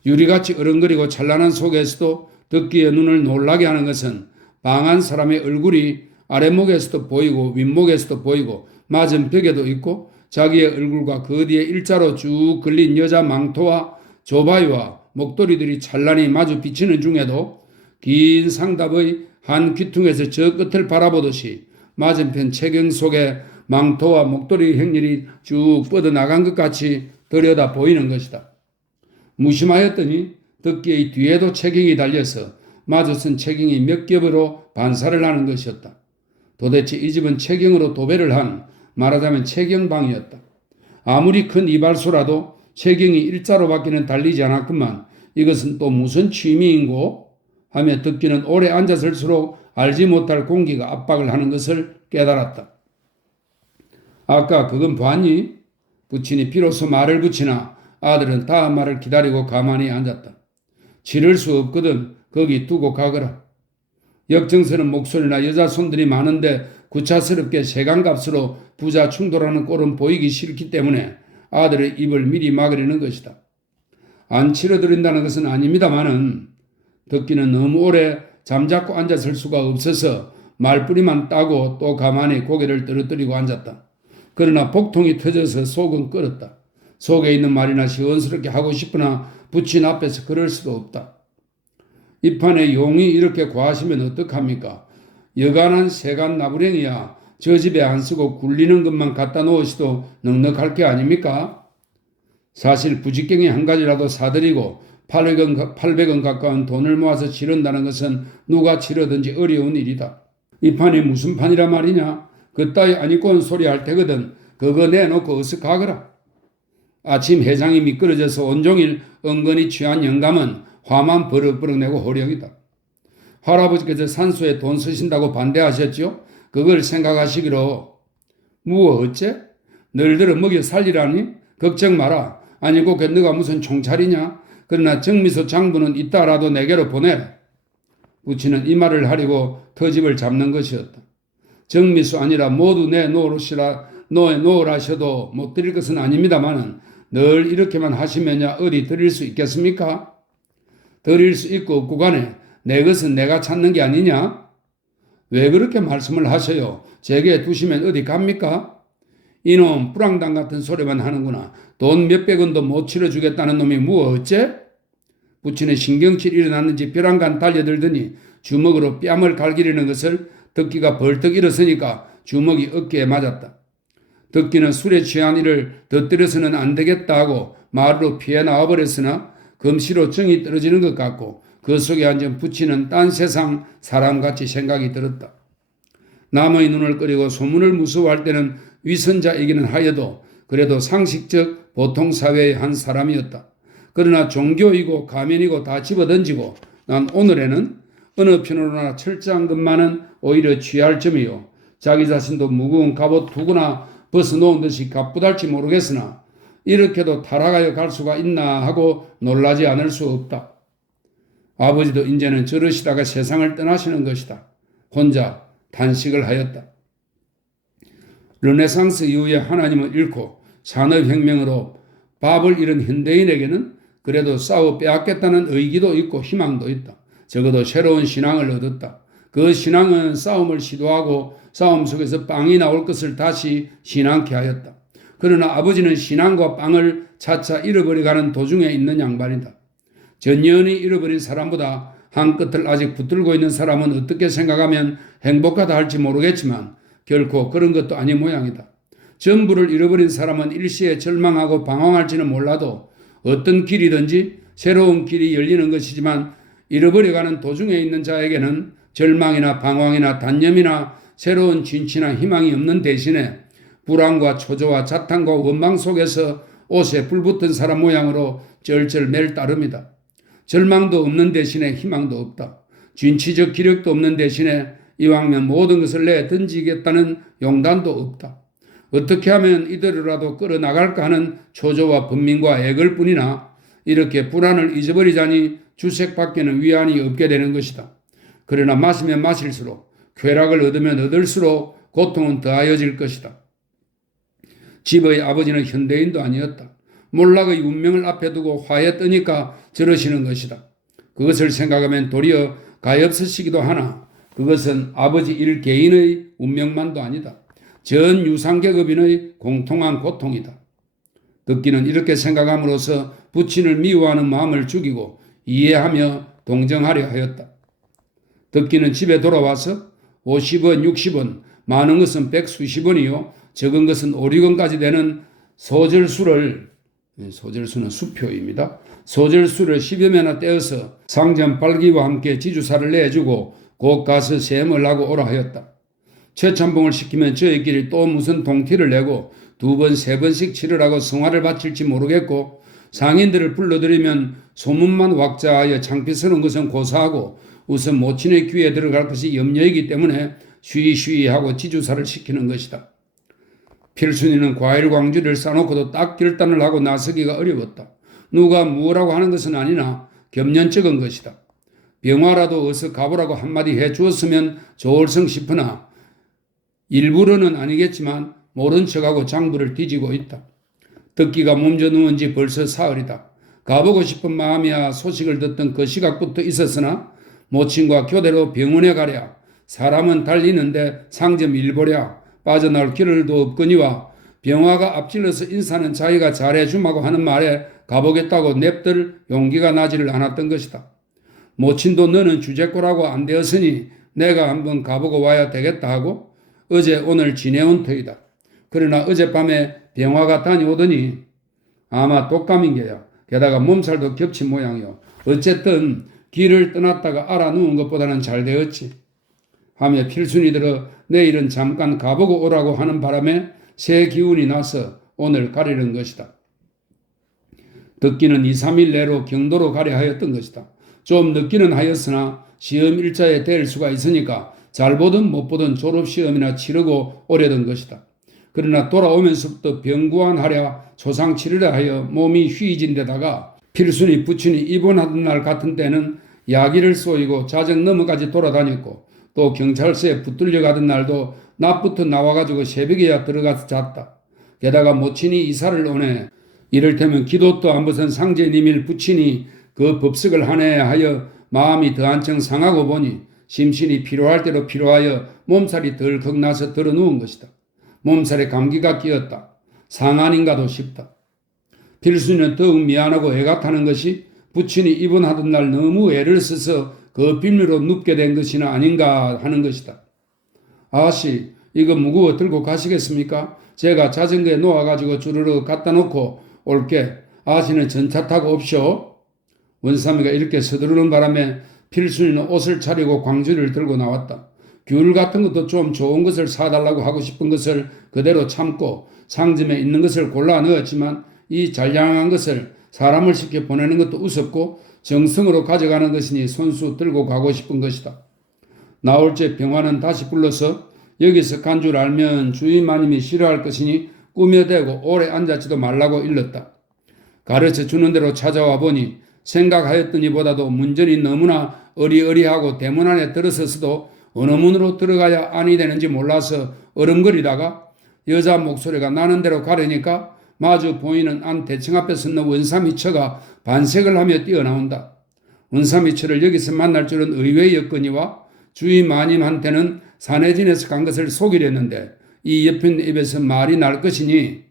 유리같이 어른거리고 찬란한 속에서도 덕기의 눈을 놀라게 하는 것은 방안 사람의 얼굴이 아랫목에서도 보이고 윗목에서도 보이고 맞은벽에도 있고 자기의 얼굴과 그 뒤에 일자로 쭉 걸린 여자 망토와 조바위와 목도리들이 찬란히 마주 비치는 중에도 긴 상답의 한 귀퉁에서 저 끝을 바라보듯이 맞은편 채경 속에 망토와 목도리 행렬이 쭉 뻗어나간 것 같이 들여다 보이는 것이다. 무심하였더니 덕기의 뒤에도 채경이 달려서 마주선 채경이 몇 겹으로 반사를 하는 것이었다. 도대체 이 집은 채경으로 도배를 한 말하자면 채경방이었다. 아무리 큰 이발소라도 채경이 일자로밖에는 달리지 않았건만 이것은 또 무슨 취미인고 하며 덕기는 오래 앉았을수록 알지 못할 공기가 압박을 하는 것을 깨달았다. 아까 그건 봤니? 부친이 비로소 말을 붙이나 아들은 다음 말을 기다리고 가만히 앉았다. 치를 수 없거든 거기 두고 가거라. 역정스러운 목소리나 여자 손들이 많은데 구차스럽게 세간값으로 부자 충돌하는 꼴은 보이기 싫기 때문에 아들의 입을 미리 막으려는 것이다. 안 치러드린다는 것은 아닙니다마는 덕기는 너무 오래 잠자코 앉았을 수가 없어서 말뿌리만 따고 또 가만히 고개를 떨어뜨리고 앉았다. 그러나 복통이 터져서 속은 끓었다. 속에 있는 말이나 시원스럽게 하고 싶으나 부친 앞에서 그럴 수도 없다. 이 판에 용이 이렇게 과하시면 어떡합니까? 여간한 세간 나부랭이야 저 집에 안 쓰고 굴리는 것만 갖다 놓으시도 넉넉할 게 아닙니까? 사실 부직경이 한 가지라도 사드리고 800원 가까운 돈을 모아서 치른다는 것은 누가 치르든지 어려운 일이다. 이 판이 무슨 판이라 말이냐? 그따위 안 입고 온 소리 할 테거든. 그거 내놓고 어서 가거라. 아침 해장이 미끄러져서 온종일 은근히 취한 영감은 화만 버럭버럭 내고 호령이다. 할아버지께서 산소에 돈 쓰신다고 반대하셨죠? 그걸 생각하시기로 어째? 너희들은 먹여 살리라니? 걱정 마라. 아니고 너가 무슨 총찰이냐? 그러나 정미소 장부는 이따라도 내게로 보내라. 부친은 이 말을 하려고 터집을 잡는 것이었다. 정미수 아니라 모두 놓으라셔도 못 드릴 것은 아닙니다마는 늘 이렇게만 하시면야 어디 드릴 수 있겠습니까? 드릴 수 있고 없고 간에 내 것은 내가 찾는 게 아니냐? 왜 그렇게 말씀을 하셔요? 제게 두시면 어디 갑니까? 이놈 뿌랑당 같은 소리만 하는구나. 돈 몇백 원도 못 치러주겠다는 놈이 어째? 부친의 신경질이 일어났는지 벼랑간 달려들더니 주먹으로 뺨을 갈기려는 것을 덕기가 벌떡 일어서니까 주먹이 어깨에 맞았다. 덕기는 술에 취한 이를 덧들여서는 안 되겠다 하고 마루로 피해 나와버렸으나 금시로 정이 떨어지는 것 같고 그 속에 앉은 부친은 딴 세상 사람같이 생각이 들었다. 남의 눈을 끄리고 소문을 무서워할 때는 위선자이기는 하여도 그래도 상식적 보통 사회의 한 사람이었다. 그러나 종교이고 가면이고 다 집어던지고 난 오늘에는 어느 편으로나 철저한 것만은 오히려 취할 점이요. 자기 자신도 무거운 갑옷 두구나 벗어놓은 듯이 가쁘달지 모르겠으나 이렇게도 타락하여 갈 수가 있나 하고 놀라지 않을 수 없다. 아버지도 이제는 저러시다가 세상을 떠나시는 것이다. 혼자 단식을 하였다. 르네상스 이후에 하나님을 잃고 산업혁명으로 밥을 잃은 현대인에게는 그래도 싸워 빼앗겠다는 의기도 있고 희망도 있다. 적어도 새로운 신앙을 얻었다. 그 신앙은 싸움을 시도하고 싸움 속에서 빵이 나올 것을 다시 신앙케 하였다. 그러나 아버지는 신앙과 빵을 차차 잃어버려가는 도중에 있는 양반이다. 전연히 잃어버린 사람보다 한 끝을 아직 붙들고 있는 사람은 어떻게 생각하면 행복하다 할지 모르겠지만 결코 그런 것도 아닌 모양이다. 전부를 잃어버린 사람은 일시에 절망하고 방황할지는 몰라도 어떤 길이든지 새로운 길이 열리는 것이지만 잃어버려가는 도중에 있는 자에게는 절망이나 방황이나 단념이나 새로운 진치나 희망이 없는 대신에 불안과 초조와 자탄과 원망 속에서 옷에 불붙은 사람 모양으로 쩔쩔 맬 따름이다. 절망도 없는 대신에 희망도 없다. 진취적 기력도 없는 대신에 이왕이면 모든 것을 내던지겠다는 용단도 없다. 어떻게 하면 이대로라도 끌어나갈까 하는 초조와 번민과 애걸 뿐이나 이렇게 불안을 잊어버리자니 주색밖에는 위안이 없게 되는 것이다. 그러나 마시면 마실수록 쾌락을 얻으면 얻을수록 고통은 더하여질 것이다. 집의 아버지는 현대인도 아니었다. 몰락의 운명을 앞에 두고 화에 뜨니까 저러시는 것이다. 그것을 생각하면 도리어 가엾으시기도 하나 그것은 아버지 일 개인의 운명만도 아니다. 전 유상계급인의 공통한 고통이다. 덕기는 이렇게 생각함으로써 부친을 미워하는 마음을 죽이고 이해하며 동정하려 하였다. 덕기는 집에 돌아와서 50원, 60원, 많은 것은 100수십원이요. 적은 것은 5, 6원까지 되는 소절수는 수표입니다. 소절수를 10여 매나 떼어서 상점 빨기와 함께 지주사를 내주고 곧 가서 셈을 하고 오라 하였다. 최참봉을 시키면 저희끼리 또 무슨 동티를 내고 2번, 3번씩 치르라고 성화를 바칠지 모르겠고 상인들을 불러들이면 소문만 왁자하여 창피스러운 것은 고사하고 우선 모친의 귀에 들어갈 것이 염려이기 때문에 쉬쉬 하고 지주사를 시키는 것이다. 필순이는 과일 광주를 싸놓고도 딱 결단을 하고 나서기가 어려웠다. 누가 무엇라고 하는 것은 아니나 겸연쩍은 것이다. 병화라도 어서 가보라고 한마디 해주었으면 좋을성 싶으나 일부러는 아니겠지만 모른 척하고 장부를 뒤지고 있다. 듣기가 몸져 누운 지 벌써 사흘이다. 가보고 싶은 마음이야 소식을 듣던 그 시각부터 있었으나 모친과 교대로 병원에 가랴 사람은 달리는데 상점 일보랴 빠져나올 길을도 없거니와 병화가 앞질러서 인사는 자기가 잘해주마고 하는 말에 가보겠다고 냅들 용기가 나지를 않았던 것이다. 모친도 너는 주제꼬라고 안 되었으니 내가 한번 가보고 와야 되겠다 하고 어제 오늘 지내온 터이다. 그러나 어젯밤에 병화가 다녀오더니 아마 독감인 게야. 게다가 몸살도 겹친 모양이요. 어쨌든 길을 떠났다가 알아 누운 것보다는 잘 되었지. 하며 필순이 들어 내일은 잠깐 가보고 오라고 하는 바람에 새 기운이 나서 오늘 가려는 것이다. 듣기는 2, 3일 내로 경도로 가려 하였던 것이다. 좀 늦기는 하였으나 시험 일자에 댈 수가 있으니까 잘 보든 못 보든 졸업시험이나 치르고 오려던 것이다. 그러나 돌아오면서부터 병구안하랴 조상치르라 하여 몸이 휘진 데다가 필순이 부친이 입원하던 날 같은 때는 야기를 쏘이고 자정 넘어까지 돌아다녔고 또 경찰서에 붙들려 가던 날도 낮부터 나와가지고 새벽에야 들어가서 잤다. 게다가 모친이 이사를 오네. 이를테면 기도도 안 벗은 상제님일 부친이 그 법석을 하네 하여 마음이 더 한층 상하고 보니 심신이 피로할 대로 피로하여 몸살이 덜컥 나서 들어 누운 것이다. 몸살에 감기가 끼었다. 상한인가도 싶다. 필순이는 더욱 미안하고 애가 타는 것이 부친이 입원하던 날 너무 애를 써서 그 빌미로 눕게 된 것이나 아닌가 하는 것이다. 아씨, 이거 무거워 들고 가시겠습니까? 제가 자전거에 놓아가지고 주르륵 갖다 놓고 올게. 아씨는 전차 타고 옵쇼. 원삼이가 이렇게 서두르는 바람에 필순이는 옷을 차리고 광주리를 들고 나왔다. 귤 같은 것도 좀 좋은 것을 사달라고 하고 싶은 것을 그대로 참고 상점에 있는 것을 골라 넣었지만 이 잘량한 것을 사람을 시켜 보내는 것도 우습고 정성으로 가져가는 것이니 손수 들고 가고 싶은 것이다. 나올 때 병화는 다시 불러서 여기서 간 줄 알면 주인 마님이 싫어할 것이니 꾸며대고 오래 앉았지도 말라고 일렀다. 가르쳐 주는 대로 찾아와 보니 생각하였더니보다도 문전이 너무나 어리어리하고 대문 안에 들어서서도 어느 문으로 들어가야 안이 되는지 몰라서 어른거리다가 여자 목소리가 나는 대로 가려니까 마주 보이는 안 대청 앞에 섰는 원삼이처가 반색을 하며 뛰어나온다. 원삼이처를 여기서 만날 줄은 의외였거니와 주인 마님한테는 산해진에서 간 것을 속이려는데 이 옆인 입에서 말이 날 것이니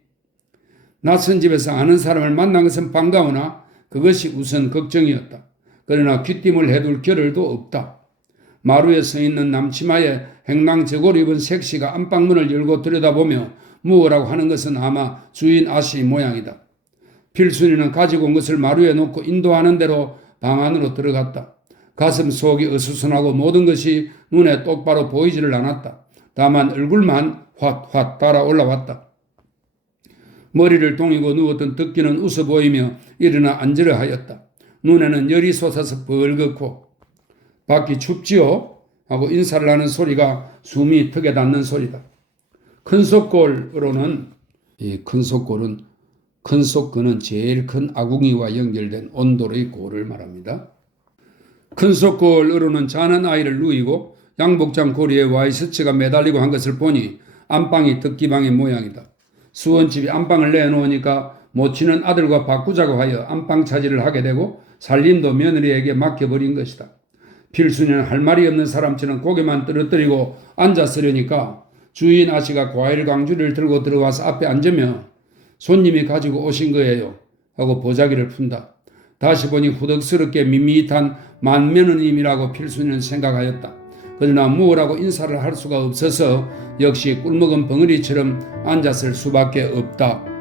낯선 집에서 아는 사람을 만난 것은 반가우나 그것이 우선 걱정이었다. 그러나 귀띔을 해둘 겨를도 없다. 마루에 서 있는 남치마에 행랑저고를 입은 색시가 안방문을 열고 들여다보며 무엇라고 하는 것은 아마 주인 아씨 모양이다. 필순이는 가지고 온 것을 마루에 놓고 인도하는 대로 방 안으로 들어갔다. 가슴 속이 어수선하고 모든 것이 눈에 똑바로 보이지를 않았다. 다만 얼굴만 확확 달아 올라왔다. 머리를 동이고 누웠던 듣기는 웃어 보이며 일어나 앉으려 하였다. 눈에는 열이 솟아서 벌겋고 밖이 춥지요? 하고 인사를 하는 소리가 숨이 턱에 닿는 소리다. 큰속골으로는 이 큰속골은 큰속근은 제일 큰 아궁이와 연결된 온돌의 골을 말합니다. 큰속골으로는 자는 아이를 누이고 양복장 고리에 와이셔츠가 매달리고 한 것을 보니 안방이 듣기방의 모양이다. 수원집이 안방을 내놓으니까 모치는 아들과 바꾸자고 하여 안방 차지를 하게 되고 살림도 며느리에게 맡겨버린 것이다. 필순이는 할 말이 없는 사람처럼 고개만 떨어뜨리고 앉았으려니까 주인 아씨가 과일 강주리를 들고 들어와서 앞에 앉으며 손님이 가지고 오신 거예요 하고 보자기를 푼다. 다시 보니 후덕스럽게 밋밋한 만면허님이라고 필순이는 생각하였다. 그러나 무엇라고 인사를 할 수가 없어서 역시 꿀먹은 벙어리처럼 앉았을 수밖에 없다.